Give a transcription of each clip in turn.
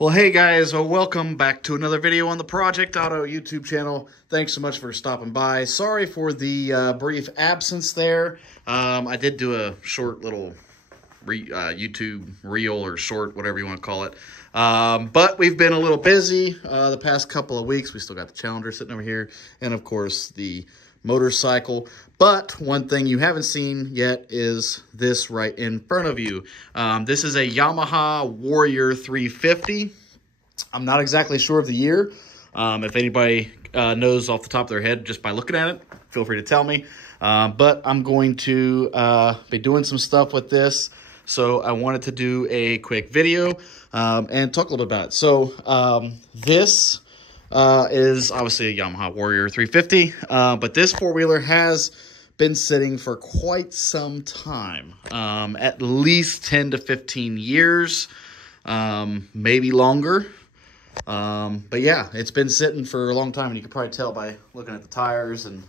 Well, hey guys, welcome back to another video on the Project Auto YouTube channel. Thanks so much for stopping by. Sorry for the brief absence there. I did do a short little YouTube reel or short, whatever you want to call it. But we've been a little busy the past couple of weeks. We still got the Challenger sitting over here, and of course the motorcycle. But one thing you haven't seen yet is this right in front of you. This is a Yamaha Warrior 350. I'm not exactly sure of the year. If anybody knows off the top of their head just by looking at it, feel free to tell me. But I'm going to be doing some stuff with this. So I wanted to do a quick video and talk a little bit about it. So this is obviously a Yamaha Warrior 350, but this four-wheeler has been sitting for quite some time, at least 10 to 15 years, maybe longer. But yeah, it's been sitting for a long time, and you can probably tell by looking at the tires and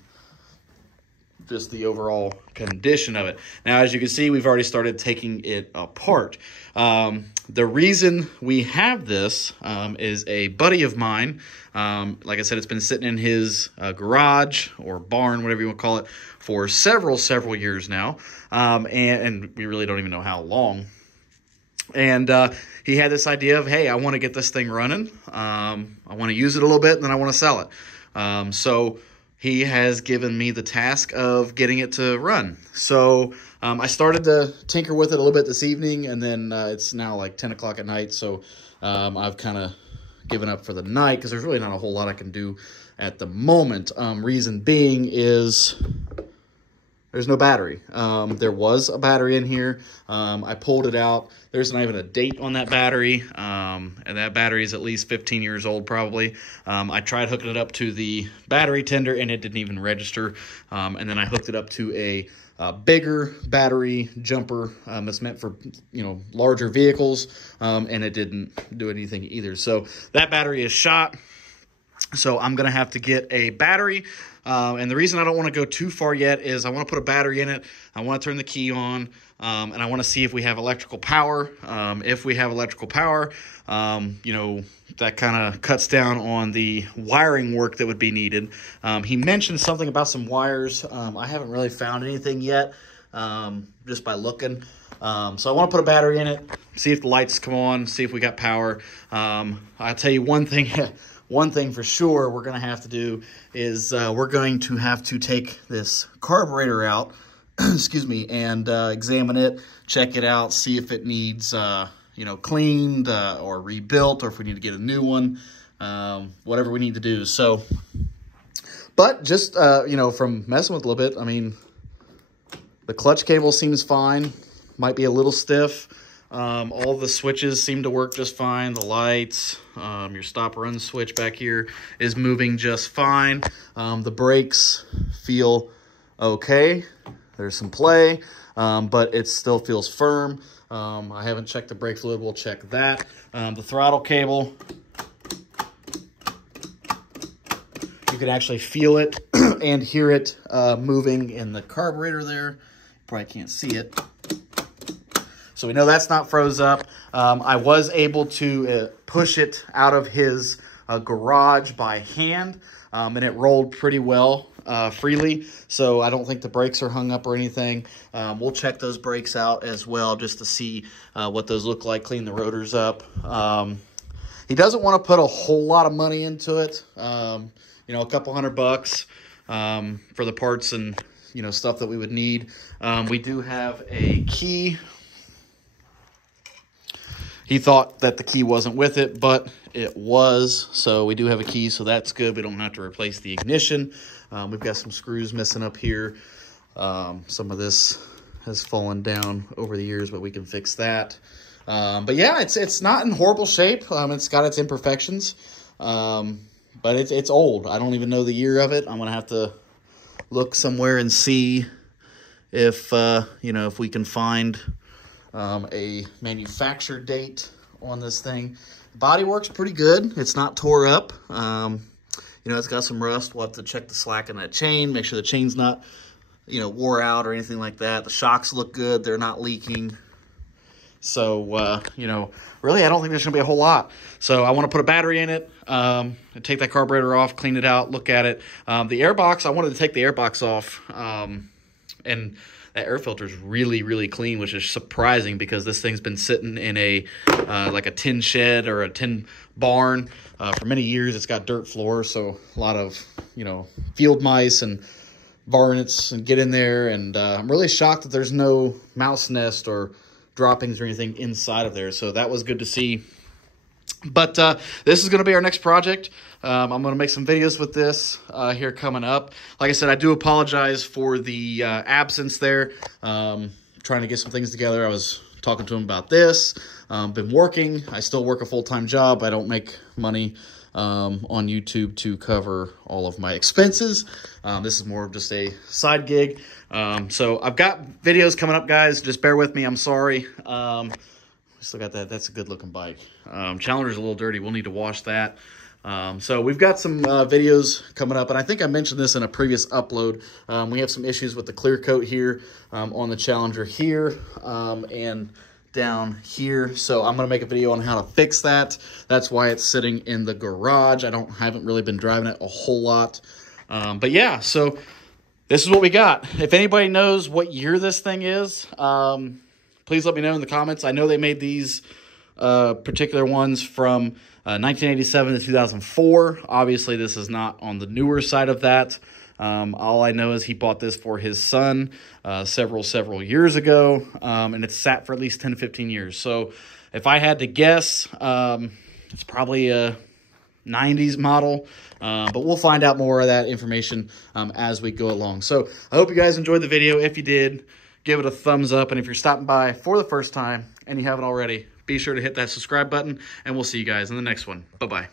just the overall condition of it. Now, as you can see, we've already started taking it apart. The reason we have this is a buddy of mine. Like I said, it's been sitting in his garage or barn, whatever you want to call it, for several years now. And we really don't even know how long. And he had this idea of, hey, I want to get this thing running. I want to use it a little bit, and then I want to sell it. So he has given me the task of getting it to run. So I started to tinker with it a little bit this evening, and then it's now like 10 o'clock at night. So I've kind of given up for the night because there's really not a whole lot I can do at the moment. Reason being is there's no battery. There was a battery in here. I pulled it out. There's not even a date on that battery. And that battery is at least 15 years old probably. I tried hooking it up to the battery tender and it didn't even register. And then I hooked it up to a bigger battery jumper that's meant for, larger vehicles. And it didn't do anything either. So that battery is shot. So I'm going to have to get a battery. And the reason I don't want to go too far yet is I want to put a battery in it. I want to turn the key on, and I want to see if we have electrical power. If we have electrical power, that kind of cuts down on the wiring work that would be needed. He mentioned something about some wires. I haven't really found anything yet, just by looking. So I want to put a battery in it, see if the lights come on, see if we got power. I'll tell you one thing. One thing for sure we're going to have to do is we're going to have to take this carburetor out, excuse me, and examine it, check it out, see if it needs, cleaned or rebuilt, or if we need to get a new one, whatever we need to do. So, but just, from messing with it a little bit, I mean, the clutch cable seems fine, might be a little stiff. All the switches seem to work just fine. The lights, your stop run switch back here is moving just fine. The brakes feel okay. There's some play, but it still feels firm. I haven't checked the brake fluid. We'll check that. The throttle cable, you can actually feel it and hear it moving in the carburetor there. You probably can't see it. So we know that's not froze up. I was able to push it out of his garage by hand, and it rolled pretty well, freely. So I don't think the brakes are hung up or anything. We'll check those brakes out as well just to see what those look like, clean the rotors up. He doesn't want to put a whole lot of money into it, a couple $100 for the parts and, stuff that we would need. We do have a key. He thought that the key wasn't with it, but it was. So we do have a key, so that's good. We don't have to replace the ignition. We've got some screws missing up here. Some of this has fallen down over the years, but we can fix that. But yeah, it's not in horrible shape. It's got its imperfections, but it's old. I don't even know the year of it. I'm gonna have to look somewhere and see if if we can find a manufacture date on this thing. Body works pretty good. It's not tore up. It's got some rust. We'll have to check the slack in that chain, make sure the chain's not, wore out or anything like that. The shocks look good. They're not leaking. So, you know, really, I don't think there's going to be a whole lot. So I want to put a battery in it, and take that carburetor off, clean it out, look at it. The air box, I wanted to take the air box off, and that air filter is really, really clean, which is surprising because this thing's been sitting in a like a tin shed or a tin barn for many years. It's got dirt floor, so a lot of, you know, field mice and varmints and get in there. And I'm really shocked that there's no mouse nest or droppings or anything inside of there. So that was good to see. But this is going to be our next project. I'm going to make some videos with this here coming up. Like I said, I do apologize for the absence there. Trying to get some things together. I was talking to him about this. Been working. I still work a full-time job. I don't make money on YouTube to cover all of my expenses. This is more of just a side gig. So I've got videos coming up, guys. Just bear with me. I'm sorry. Still got that. That's a good looking bike. Challenger's a little dirty. We'll need to wash that. So we've got some videos coming up, and I think I mentioned this in a previous upload. We have some issues with the clear coat here on the Challenger here and down here. So I'm going to make a video on how to fix that. That's why it's sitting in the garage. I haven't really been driving it a whole lot. But yeah, so this is what we got. If anybody knows what year this thing is, please let me know in the comments. I know they made these particular ones from 1987 to 2004. Obviously, this is not on the newer side of that. All I know is he bought this for his son several years ago, and it's sat for at least 10 to 15 years. So if I had to guess, it's probably a 90s model, but we'll find out more of that information as we go along. So I hope you guys enjoyed the video. If you did, give it a thumbs up. And if you're stopping by for the first time and you haven't already, be sure to hit that subscribe button, and we'll see you guys in the next one. Bye-bye.